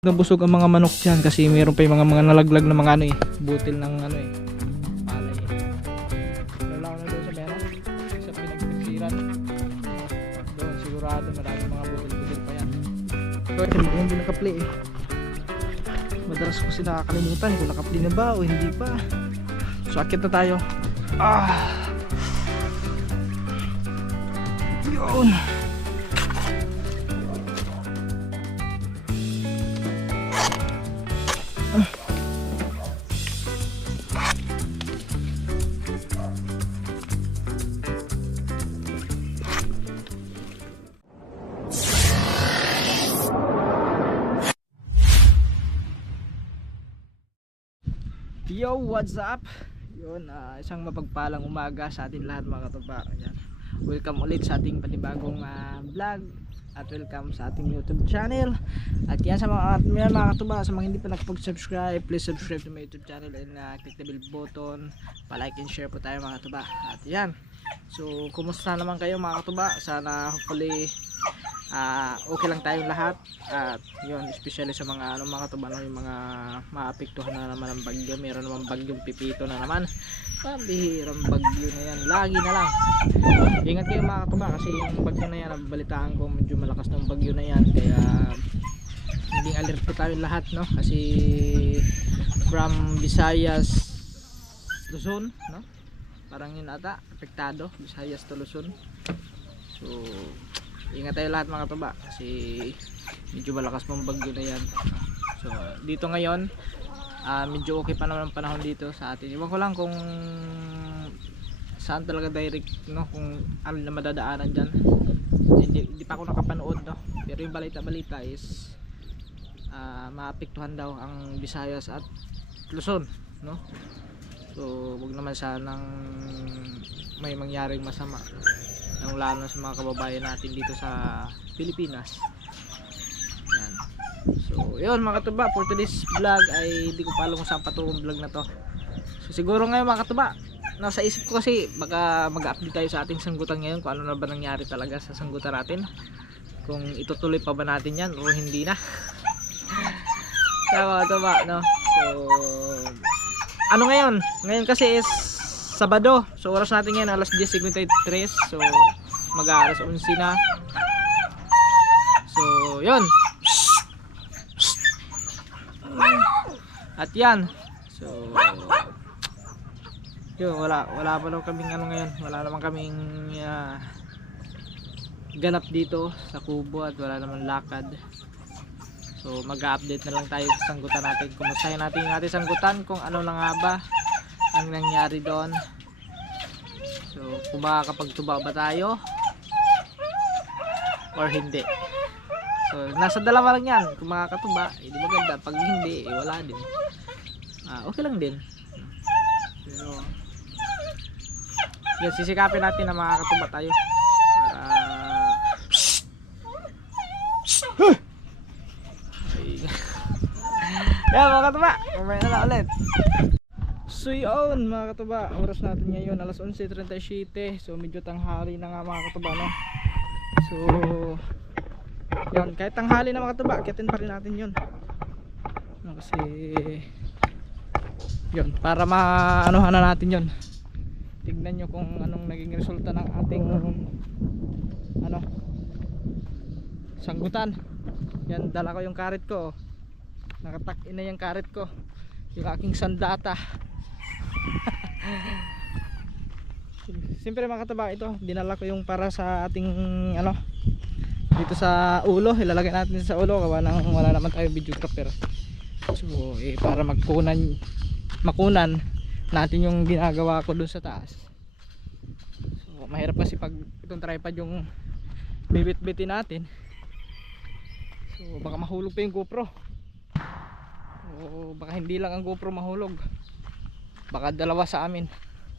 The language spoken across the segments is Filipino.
Nabusog ang mga manok dyan kasi mayroon pa yung mga nalaglag na mga ano butil ng ano palay Lalaw na doon sa meron sa pinagpagsiran doon sigurado maraming mga butil pa yan. So hindi naka-play madalas ko kasi nakakalimutan kung naka-play na ba o hindi pa. So akit na tayo. Yun. Yo, what's up? Yun, isang mapagpalang umaga sa atin lahat mga katuba. Ayan. Welcome ulit sa ating panibagong vlog at welcome sa ating YouTube channel. At yan sa mga katuba, sa mga hindi pa nakapag-subscribe, please subscribe to my YouTube channel and click the bell button, pa-like and share po tayo mga katuba. At yan. So, kumusta naman kayo mga katuba? Sana hopefully okay lang tayong lahat. At yun, especially sa mga mga katuba, yung mga maapektuhan na naman ng bagyo. Meron naman bagyong Pipito na naman. Pambihirang bagyo na yan, lagi na lang. Ingat kayo mga katuba kasi yung bagyo na yan, nabalitaan ko medyo malakas ng bagyo na yan, kaya naging alert po tayo lahat, no? Kasi from Visayas, Luzon, no? Parang yun ata, apektado, Visayas to Luzon. So ingat tayo lahat mga katuba kasi medyo malakas pang bagyo na yan. So dito ngayon medyo okay pa naman ang panahon dito sa atin. Iwan ko lang kung saan talaga direct, no, kung ano na madadaanan dyan. Hindi pa ako nakapanood, no? Pero yung balita is maapektuhan daw ang Visayas at Luzon, no? So wag naman sanang may mangyaring masama, lalo sa mga kababayan natin dito sa Pilipinas. Yan. So yun mga katuba, for today's vlog ay hindi ko pa alam kung saan patungong vlog na to. So siguro ngayon mga katuba, nasa isip ko kasi baka mag-update tayo sa ating sanggutan ngayon, kung ano na ba nangyari talaga sa sanggutan natin, kung itutuloy pa ba natin yan o hindi na. Kaya mga katuba, no? So ano ngayon kasi is Sabado. So oras natin ngayon alas 10:53. So mag-aalas 11 na. So yun. At yan. So yun, wala pa daw kaming ano ngayon. Wala naman kaming ganap dito sa kubo at wala naman lakad. So mag-update na lang tayo sa sanggutan natin. Kumustahin natin yung ating sanggutan, kung ano na nga ba ang nangyari doon. So kung makakapagtuba ba tayo or hindi. So nasa dalawa lang yan, kung makakatuba hindi maganda, pag hindi wala din. Okay lang din. Pero yan, sisikapin natin na makakatuba tayo para yan mga katuba, kumaya na ulit. So yun mga katuba, oras natin ngayon alas 11:37. So medyo tanghali na nga mga katuba, no? So yun, kahit tanghali na mga katuba, akitin pa rin natin yun, no? Kasi yun, para maanuhan na natin yun. Tignan nyo kung anong naging resulta ng ating sanggutan. Yan, dala ko yung karet ko, nakatak-in na yung karet ko, yung aking sandata. Siyempre mga katuba, ito dinala ko yung para sa ating dito sa ulo, ilalagay natin sa ulo gawa ng wala naman tayo videographer. So para makunan natin yung ginagawa ko dun sa taas. So mahirap kasi pag itong tripod yung bibit-bitin natin, so baka mahulog pa yung GoPro, o baka hindi lang ang GoPro mahulog, baka dalawa sa amin,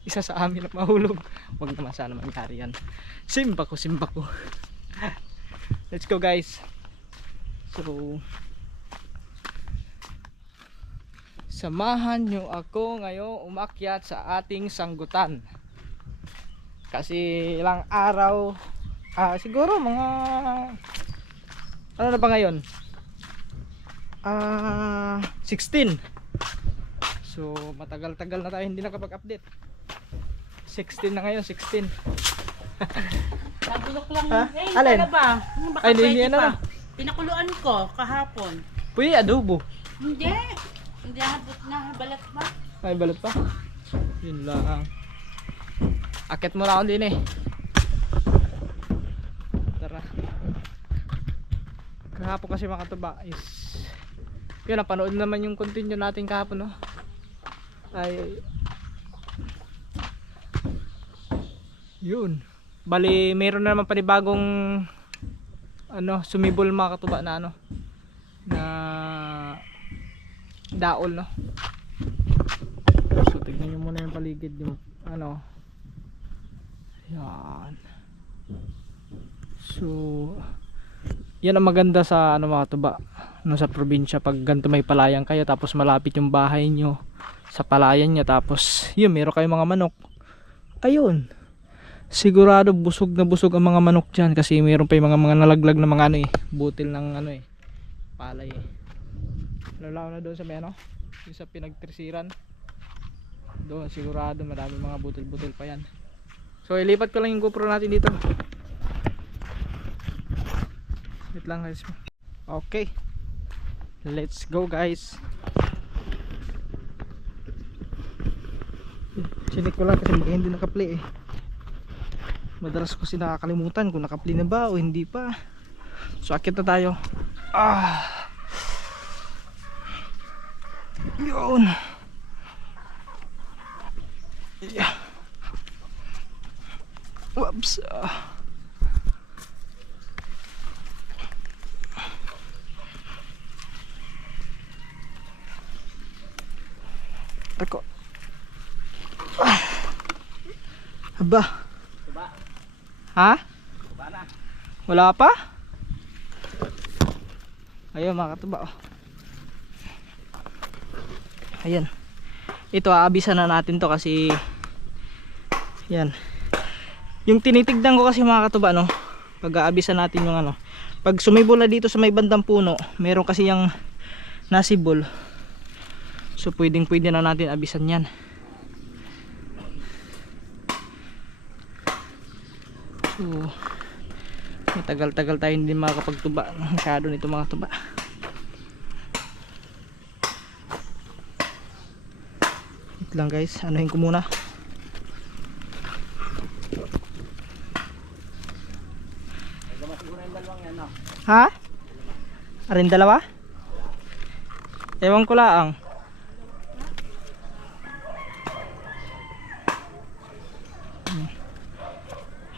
isa sa amin ang mahulog. Wag naman sana mangyari yan. Simba ko let's go guys. So samahan nyo ako ngayon umakyat sa ating sanggutan kasi ilang araw, siguro mga ano na ba ngayon, 16. So matagal-tagal na tayo hindi nakapag-update. 16 na ngayon, 16. Nabulok lang. Ha? Eh, Alin? ano ba? Baka Ay, pwede hindi yan pa. ano. Pinakuluan ko kahapon. Puy, adobo. Hindi. Hindi balat ba? Ay, balot pa. Yun lang. Akit mo na ako din eh. Tara. Kahapon kasi mga katuba is yun, napanood naman yung continue natin kahapon, no? Ay yun. Bali, mayroon na naman panibagong ano, sumibol mga katuba na ano, na daol, no? So tignan nyo muna yung paligid yung ano. Yan. So yan ang maganda sa ano mga tuba, no, sa probinsya. Pag ganito may palayan kayo tapos malapit yung bahay nyo sa palayan nya, tapos yun meron kayong mga manok, ayun, sigurado busog na busog ang mga manok dyan kasi meron pa yung mga nalaglag na mga ano eh, butil ng ano eh, palay eh. Lalaw na doon sa may ano, yung sa pinagtrisiran doon, sigurado marami mga butil-butil pa yan. So ilipat ko lang yung GoPro natin dito. Wait lang guys. Okay, let's go guys. Sinik ko lang kasi baka hindi naka-play eh. Madalas ko kasi nakakalimutan kung naka-play na ba o hindi pa. So akit na tayo. Yun. Yeah. Whoops. Ako. Aba. Ha? Wala pa? Ayun mga katuba, oh. Ayan. Ito aabisan na natin to kasi yan. Yung tinitignan ko kasi mga katuba, no, pag aabisan natin yung ano, pag sumibol na dito sa may bandang puno, meron kasi yung nasibol. So pwedeng pwede na natin abisan yan. So matagal-tagal tayo hindi makakapagtuba masyado nito mga tuba. Wait lang guys, anuhin ko muna. Ha? Arin dalawa? Ewan ko lang.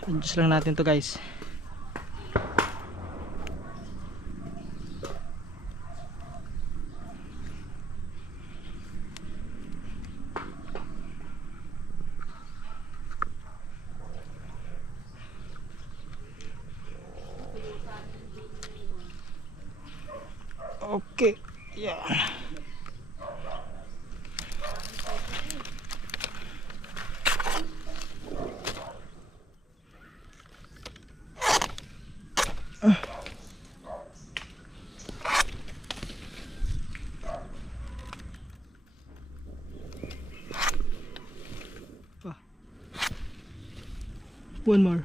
Adjust lang natin to guys. Okay. Yeah. One more.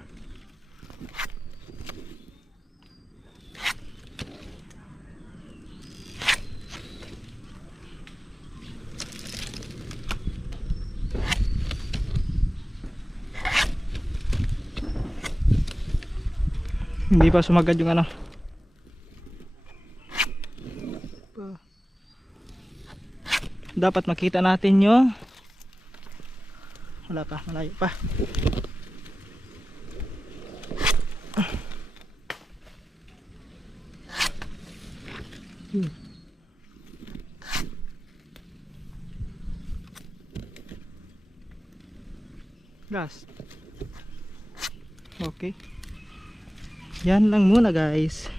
Hindi pa sumagad yung ano. Dapat makita natin yung wala pa, malayo pa. Gas. Okay. Yan lang muna guys.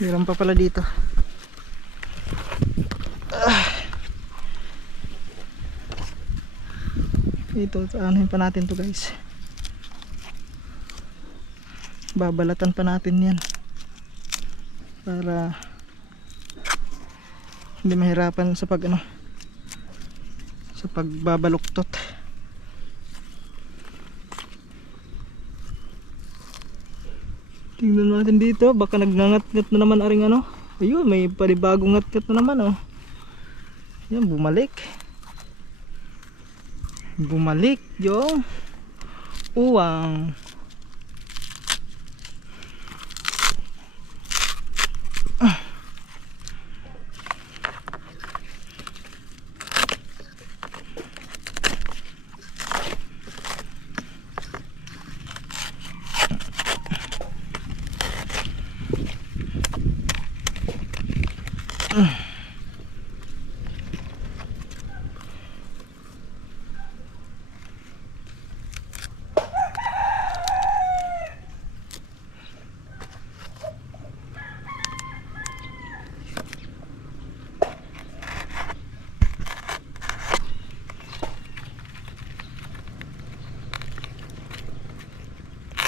Meron pa pala dito. Ito, anuhin pa natin to guys. Babalatan pa natin yan para hindi mahirapan sa pag sa pagbabaluktot. Tingnan natin dito, baka nagngangat-ngat na naman aring ayun, may panibagong ngat-ngat na naman yan, bumalik yung uwang.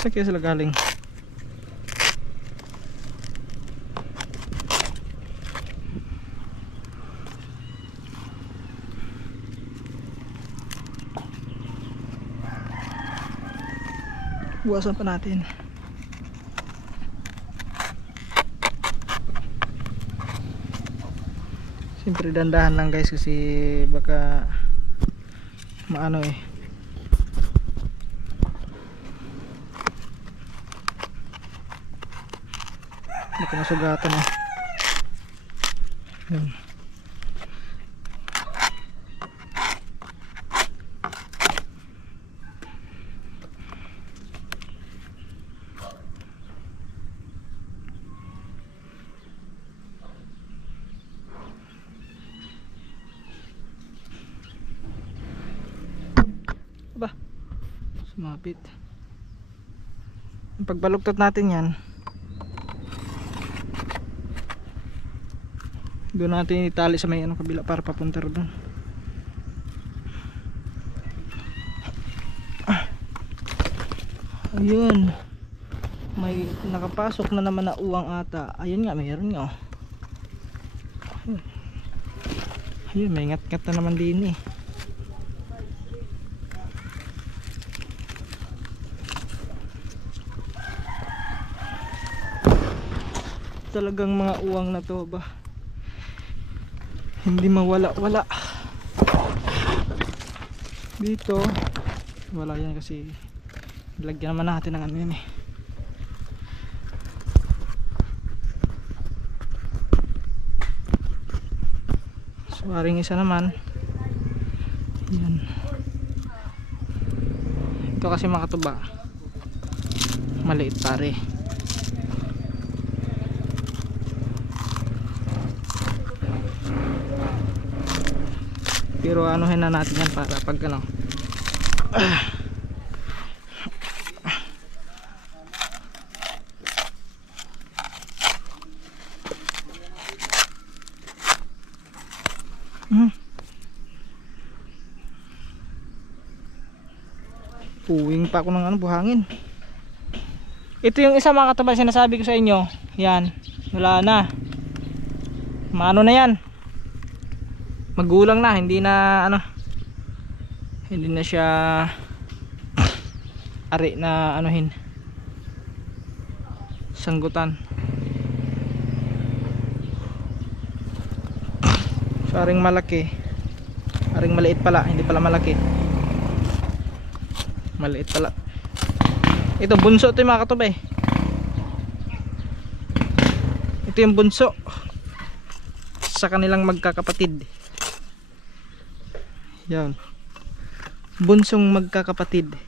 Saan kaya sila galing? Buwasan pa natin. Siyempre dandahan lang guys kasi baka maano baka masugatan yun. Ba, sumapit. Pagbaluktot natin yan, doon natin itali sa may kabila para papunta doon. Ayun, may nakapasok na naman na uwang ata. Ayun nga, mayroon nga ayun, may ngat-ngat na naman din talagang mga uwang na to ba, hindi mawala-wala dito. Wala yan kasi lagyan naman natin ng yun so aring isa naman yan. Ito kasi mga katuba maliit pare. Pero anuhin na natin yan para pag puwing pa ako ng buhangin. Ito yung isa mga katubal sinasabi ko sa inyo. Yan, wala na. Maano na yan, magulang na, hindi na hindi na siya ari na sanggutan. So aring malaki, aring maliit pala, hindi pala malaki, maliit pala. Ito bunso, ito yung mga katubay, ito yung bunso sa kanilang magkakapatid. Yan, bunsong magkakapatid.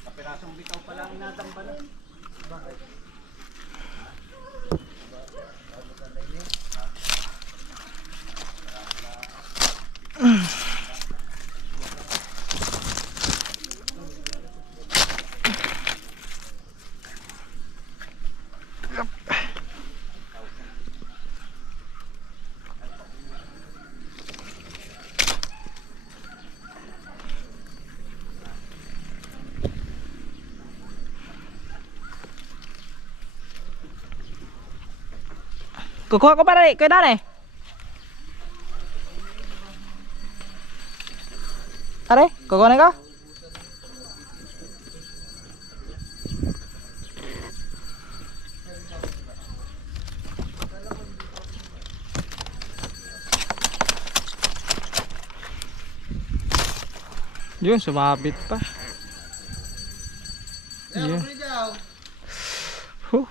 Kapirasong bitaw pa lang inatamba na. Bakit? Kukuha ko pare, kuya Dane. Pare, kukuha na ka? Yun, sumabit pa. Yun. Huh.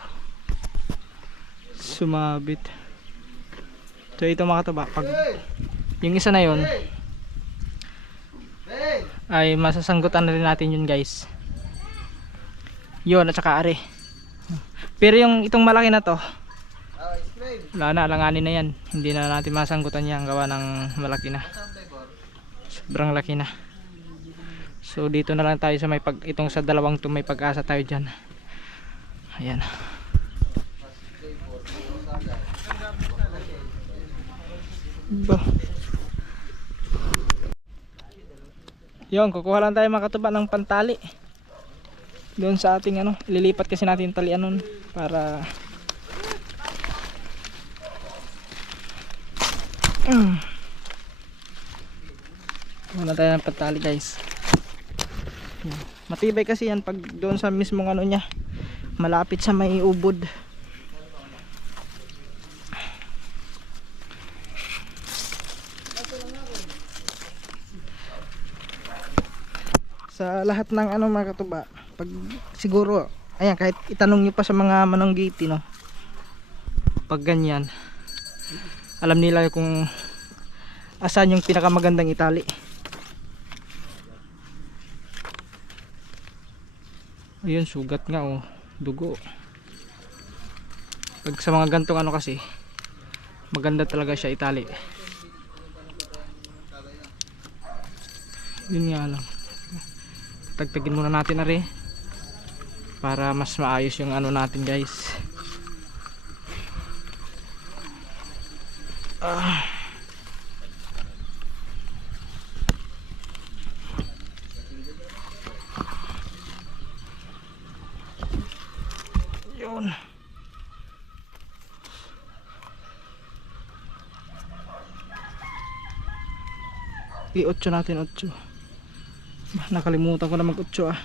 Sumabit. So ito mga katuba, pag yung isa na yun ay masasanggutan na rin natin yun guys. Yun at saka are. Pero yung itong malaki na to, wala na, alanganin na yan. Hindi na natin masanggutan yan, gawa ng malaki na. Sobrang laki na. So dito na lang tayo sa may itong sa dalawang to, may pag-asa tayo dyan. Ayan. Ba. Yun, kukuha lang tayo mga katuba ng pantali. Doon sa ating ano, ililipat kasi natin yung talian nun para wala tayo ng pantali guys. Matibay kasi yan pag doon sa mismong ano niya, malapit sa may ubod. Sa lahat ng ano mga katuba, pag siguro ayan, kahit itanong nyo pa sa mga manonggiti, no, pag ganyan alam nila kung asan yung pinakamagandang itali. Ayun, sugat nga oh, dugo. Pag sa mga gantong ano kasi, maganda talaga siya itali. Yun nga lang, tagtagin muna natin na rin para mas maayos yung ano natin guys. Yun. I-8 natin, 8. Nakalimutan ko na mag-8 ah.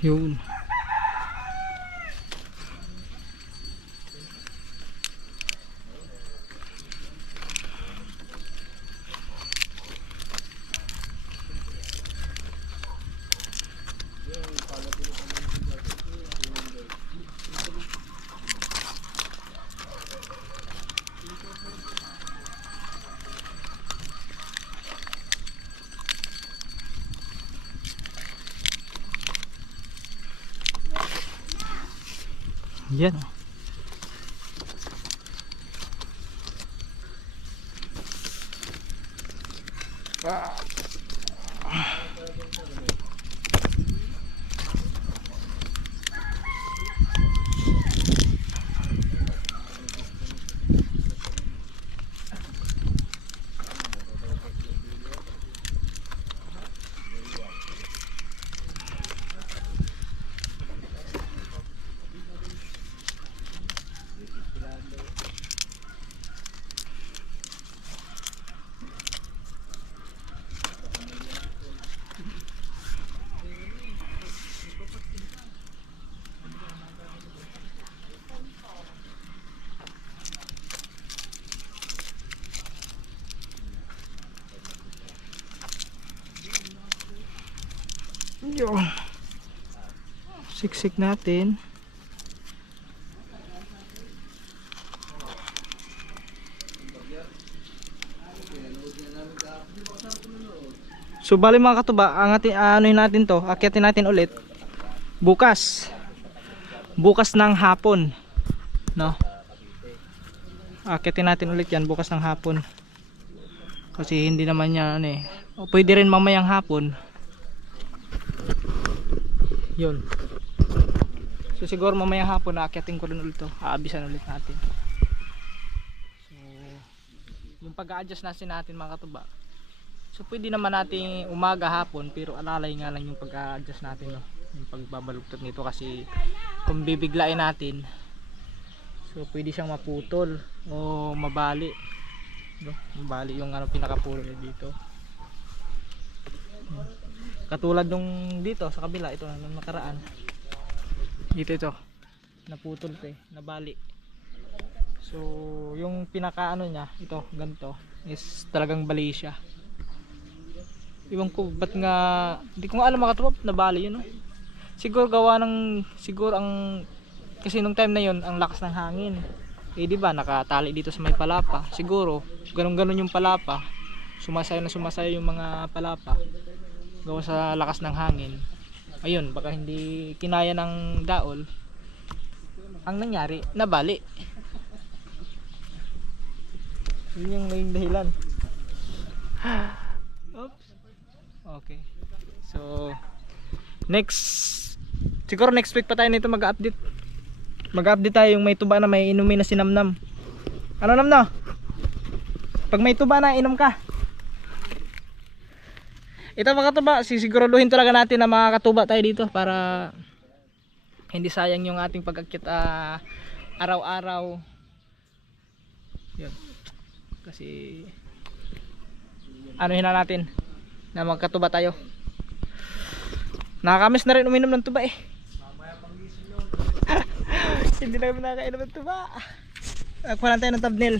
Yun. Yan. Yun. Siksik natin. So bali mga katuba, ang anuhin natin to, akyatin natin ulit bukas. Bukas ng hapon, no? Akyatin natin ulit yan bukas ng hapon. Kasi hindi naman yan ano eh. O pwede rin mamayang hapon. Yun. So siguro mamayang hapon aakyatin ko rin ulit to. Aabisan ulit natin. So yung pag-a-adjust natin mga katuba, So pwede naman nating umaga, hapon, pero alalay nga lang yung pag-a-adjust natin, no? Yung pagbabaluktot nito kasi kung bibiglain natin, so pwede siyang maputol o mabali, no? Mabali yung ano, pinakapulo niya dito. Katulad nung dito sa kabila, ito nung nakaraan. Dito ito, naputol to nabali. So yung pinakaano niya, ito ganito, is talagang bali siya. Iwan ko ba't nga, hindi ko nga alam makatupap na bali yun, no? Siguro gawa ng, siguro ang, kasi nung time na yun ang lakas ng hangin, di ba nakatali dito sa may palapa, siguro ganun yung palapa, sumasayo yung mga palapa gawa sa lakas ng hangin. Ayun, baka hindi kinaya ng daol, ang nangyari nabali. Yun yung naging dahilan. Oops. Okay. So siguro next week pa tayo nito mag-update. Mag-update tayo yung may tuba na may inumin na sinamnam. Ano namno? Pag may tuba na inom ka. Ito mga tuba, sisiguraduhin talaga natin na makakatuba tayo dito para hindi sayang yung ating pag-akyat araw-araw. Yun. Kasi anuhin na natin na magkatuba tayo. Nakakamiss na rin uminom ng tuba eh. Hindi na kami nakakainom ng tuba. Nagpalan tayo ng thumbnail.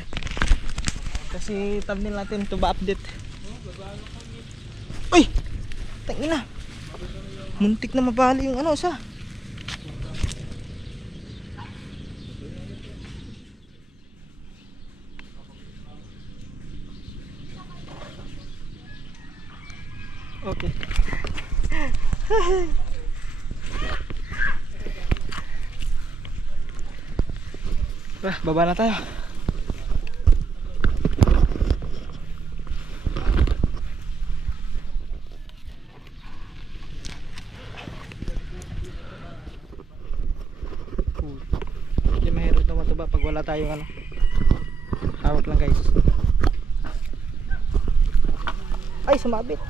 Kasi thumbnail natin tuba update. Uy! Tangina. Muntik na mabali yung ano sa. Okay. Baba na tayo. Hindi mahirap na matuba pag wala tayong ano. Hawak lang guys. Ay, sumabit.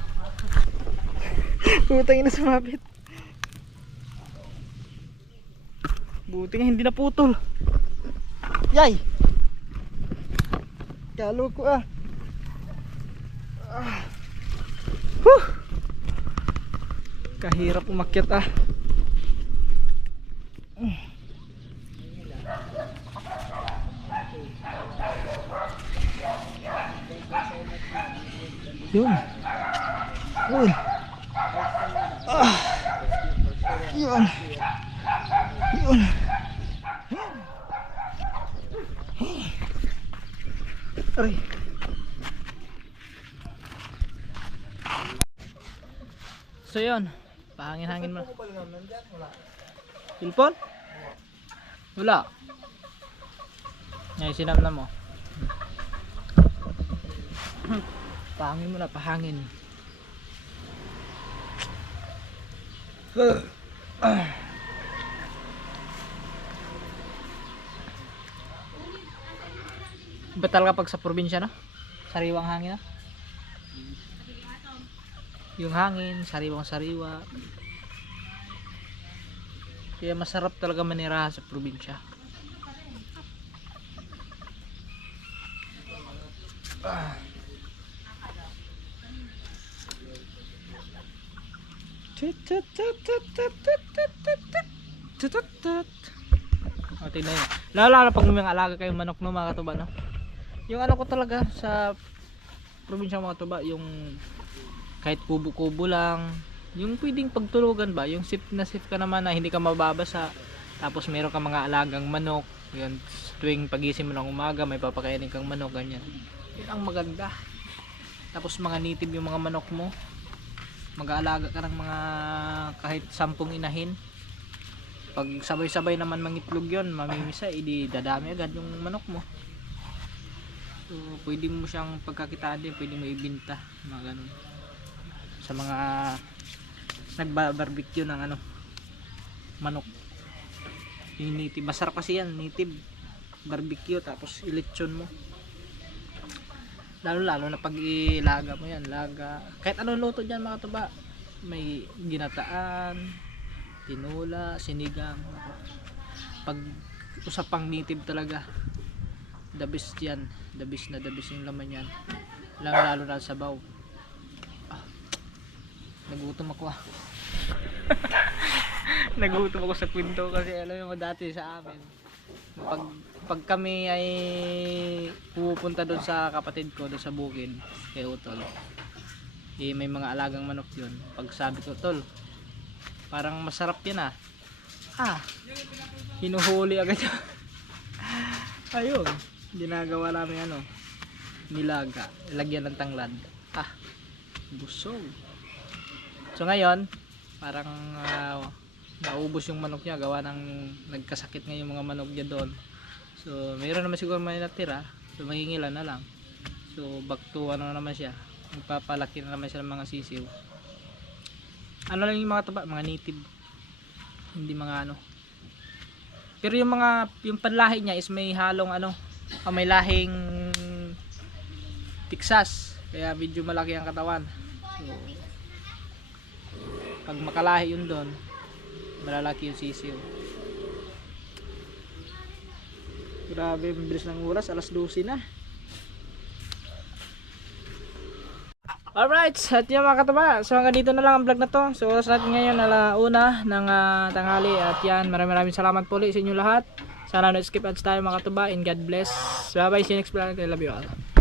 Putang ina, sumabit. Buti nga hindi naputol. Yay! Kalo ko Kahirap umakyat Yun. Yun. Yun. Yun. Aray. So yun, pahangin-hangin mo. Pilpon? Wala. Ngayon sinamnam mo. Pahangin mo na, pahangin. Iba talaga pag sa probinsya, no? Sariwang hangin, no? Yung hangin, sariwang sariwa. Kaya masarap talaga manirahan sa probinsya. O, tingnan nyo. Lalo pag may mga alaga kayong manok, no, mga katuba, no? Yung ano ko talaga sa probinsya, mga katuba, yung kahit kubo-kubo lang, yung pwedeng pagtulugan ba, yung safe na safe ka naman na hindi ka mababasa, tapos meron ka mga alagang manok, yun, tuwing pagising mo ng umaga may papakainin kang manok, ganyan. Yun ang maganda. Tapos mga native yung mga manok mo, mag-aalaga ka ng mga kahit 10 inahin. Pag sabay-sabay naman mangitlog yun, mamimisa, edi dadami agad yung manok mo. So pwede mo siyang pagkakitaan din, pwede mo ibenta, mga ganun. Sa mga nagba-barbecue ng ano, manok, yung native, masarap kasi yan, native barbecue, tapos ilechon mo. Lalo na pag ilaga mo yan, laga. Kahit anong luto dyan mga katuba. May ginataan, tinula, sinigang. Pag usapang native talaga, the best yan. The best yung laman yan. Lalo na sa sabaw. Nagutom ako Nagutom ako sa kwento kasi alam mo dati sa amin. Pag kami ay pupunta doon sa kapatid ko doon sa bukid kay Utol. May mga alagang manok yun. Pag sabi ko, Tol, parang masarap yan hinuhuli agad yun. Ayun, ginagawa namin nilaga, lagyan ng tanglad. Busog. So ngayon, parang naubos yung manok niya, gawa ng nagkasakit nga yung mga manok niya doon. So mayroon naman siguro may natira, so mangingilan na lang. So back to naman siya, magpapalaki na naman siya ng mga sisiw. Lang yung mga taba, mga native, hindi mga pero yung panlahi niya is may halong may lahing Texas, kaya medyo malaki ang katawan. So pag makalahi yun doon, malalaki yung sisiw. Grabe, mabilis ng oras, alas 12 na. Alright, at yan mga kataba. So hanggang dito na lang ang vlog na to. So oras natin ngayon alauna ng tanghali. At yan, maraming salamat po ulit sa inyo lahat. Sana no skip ads tayo mga kataba. And God bless. Bye bye, see you next vlog. I love you all.